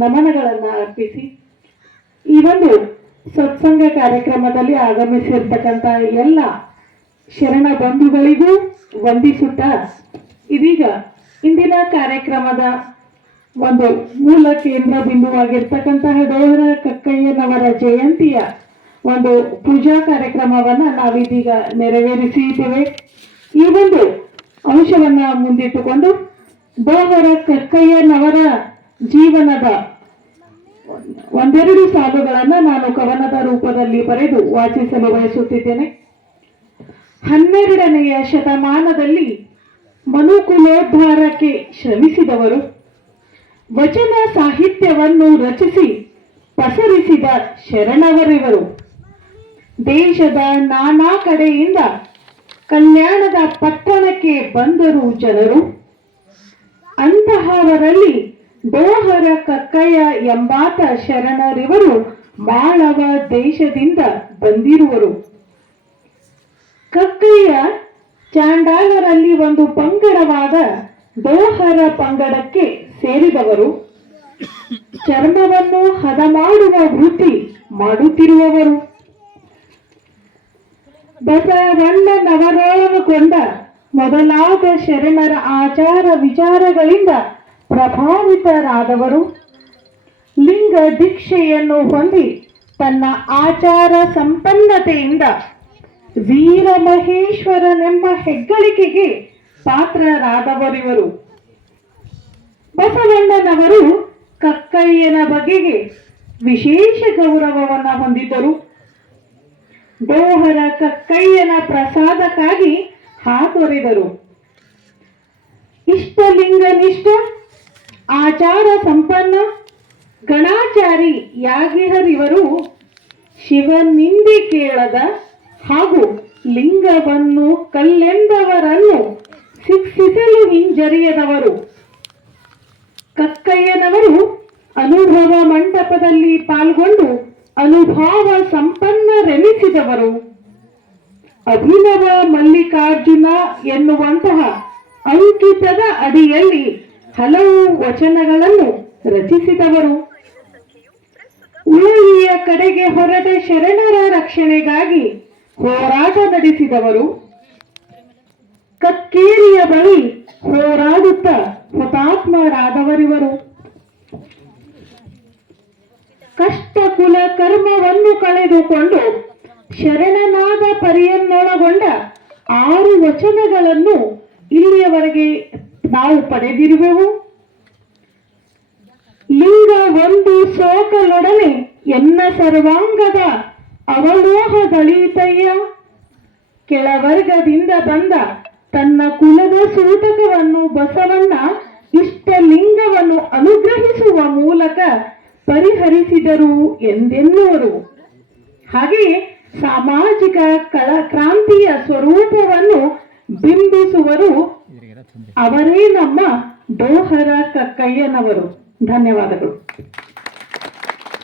ನಮನಗಳನ್ನ ಅರ್ಪಿಸಿ ಈ ಒಂದು ಸತ್ಸಂಗ ಕಾರ್ಯಕ್ರಮದಲ್ಲಿ ಆಗಮಿಸಿರ್ತಕ್ಕಂಥ ಎಲ್ಲ ಶರಣ ಬಂಧುಗಳಿಗೂ ವಂದಿಸುತ್ತಾ ಇದೀಗ ಇಂದಿನ ಕಾರ್ಯಕ್ರಮದ ಒಂದು ಮೂಲ ಕೇಂದ್ರ ಬಿಂದುವಾಗಿರ್ತಕ್ಕಂತಹ ಡೋಹರ ಕಕ್ಕಯ್ಯನವರ ಜಯಂತಿಯ ಒಂದು ಪೂಜಾ ಕಾರ್ಯಕ್ರಮವನ್ನ ನಾವಿದೀಗ ನೆರವೇರಿಸಿದ್ದೇವೆ. ಈ ಒಂದು ಅಂಶವನ್ನ ಮುಂದಿಟ್ಟುಕೊಂಡು ಡೋಹರ ಕಕ್ಕಯ್ಯನವರ ಜೀವನದ ಒಂದೆರಡು ಸಾಲುಗಳನ್ನು ನಾನು ಕವನದ ರೂಪದಲ್ಲಿ ಬರೆದು ವಾಚಿಸಲು ಬಯಸುತ್ತಿದ್ದೇನೆ. ಹನ್ನೆರಡನೆಯ ಶತಮಾನದಲ್ಲಿ ಮನುಕುಲೋದ್ಧಾರಕ್ಕೆ ಶ್ರಮಿಸಿದವರು, ವಚನ ಸಾಹಿತ್ಯವನ್ನು ರಚಿಸಿ ಪಸರಿಸಿದ ಶರಣವರಿವರು. ದೇಶದ ನಾನಾ ಕಡೆಯಿಂದ ಕಲ್ಯಾಣದ ಪಟ್ಟಣಕ್ಕೆ ಬಂದರು ಜನರು, ಅಂತಹವರಲ್ಲಿ ಡೋಹರ ಕಕ್ಕಯ್ಯ ಎಂಬಾತ ಶರಣರಿವರು ಮಾಳವ ದೇಶದಿಂದ ಬಂದಿರುವರು. ಕಕ್ಕಯ್ಯ ಚಾಂಡಾಲರಲ್ಲಿ ಒಂದು ಪಂಗಡವಾದ ಡೋಹರ ಪಂಗಡಕ್ಕೆ ಸೇರಿದವರು. ಚರ್ಮವನ್ನು ಹದ ಮಾಡುವ ವೃತ್ತಿ ಮಾಡುತ್ತಿರುವವರು. ಬಸವಣ್ಣನವರೊಳಗೊಂಡ ಮೊದಲಾದ ಶರಣರ ಆಚಾರ ವಿಚಾರಗಳಿಂದ ಪ್ರಭಾವಿತರಾದವರು ಲಿಂಗ ದೀಕ್ಷೆಯನ್ನು ಹೊಂದಿ ತನ್ನ ಆಚಾರ ಸಂಪನ್ನತೆಯಿಂದ ವೀರಮಹೇಶ್ವರನೆಂಬ ಹೆಗ್ಗಳಿಕೆಗೆ ಪಾತ್ರರಾದವರಿವರು. ಬಸವಣ್ಣನವರು ಕಕ್ಕಯ್ಯನ ಬಗೆಗೆ ವಿಶೇಷ ಗೌರವವನ್ನು ಹೊಂದಿದ್ದರು. ದೋಹರ ಕಕ್ಕಯ್ಯನ ಪ್ರಸಾದಕ್ಕಾಗಿ ಹಾತೊರೆದರು. ಇಷ್ಟಲಿಂಗನಿಷ್ಠ ಆಚಾರ ಸಂಪನ್ನ ಗಣಾಚಾರಿ ಯಾಗಿಹರಿವರು ಶಿವನಿಂದಿ ಕೇಳದ ಹಾಗೂ ಲಿಂಗವನ್ನು ಕಲ್ಲೆಂದವರನ್ನು ಶಿಕ್ಷಿಸಲು ಹಿಂಜರಿಯದವರು. ಕಕ್ಕಯ್ಯನವರು ಅನುಭವ ಮಂಟಪದಲ್ಲಿ ಪಾಲ್ಗೊಂಡು ಅನುಭವ ಸಂಪನ್ನರೆನಿಸಿದವರು. ಅಭಿನವ ಮಲ್ಲಿಕಾರ್ಜುನ ಎನ್ನುವಂತಹ ಅಂಕಿತದ ಅಡಿಯಲ್ಲಿ ಹಲವು ವಚನಗಳನ್ನು ರಚಿಸಿದವರು. ಉಳಿಯ ಕಡೆಗೆ ಹೊರಟ ಶರಣರ ರಕ್ಷಣೆಗಾಗಿ ಹೋರಾಟ ನಡೆಸಿದವರು. ಕಕ್ಕೇರಿಯ ಬಳಿ ಹೋರಾಡುತ್ತ ಹುತಾತ್ಮರಾದವರಿವರು. ಕಷ್ಟ ಕುಲ ಕರ್ಮವನ್ನು ಕಳೆದುಕೊಂಡು ಶರಣನಾದ ಪರಿಯನ್ನೊಳಗೊಂಡ ಆರು ವಚನಗಳನ್ನು ಇಲ್ಲಿಯವರೆಗೆ ನಾವು ಪಡೆದಿರುವೆವು? ಲಿಂಗ ಒಂದು ಶೋಕಲೊಡನೆ ಎನ್ನ ಸರ್ವಾಂಗದ ಅವಲೋಹ ದಳಿತಯ್ಯ ಕೆಳವರ್ಗದಿಂದ ಬಂದ ತನ್ನ ಕುಲದ ಸೂತಕವನ್ನು ಬಸವಣ್ಣ ಇಷ್ಟಲಿಂಗವನ್ನು ಅನುಗ್ರಹಿಸುವ ಮೂಲಕ ಪರಿಹರಿಸಿದರು ಎಂದೆನ್ನುವರು. ಹಾಗೆಯೇ ಸಾಮಾಜಿಕ ಕಳ ಕ್ರಾಂತಿಯ ಸ್ವರೂಪವನ್ನು ಬಿಂಬಿಸುವರು ಅವರೇ ನಮ್ಮ ದೋಹರ ಕಕ್ಕಯ್ಯನವರು. ಧನ್ಯವಾದಗಳು.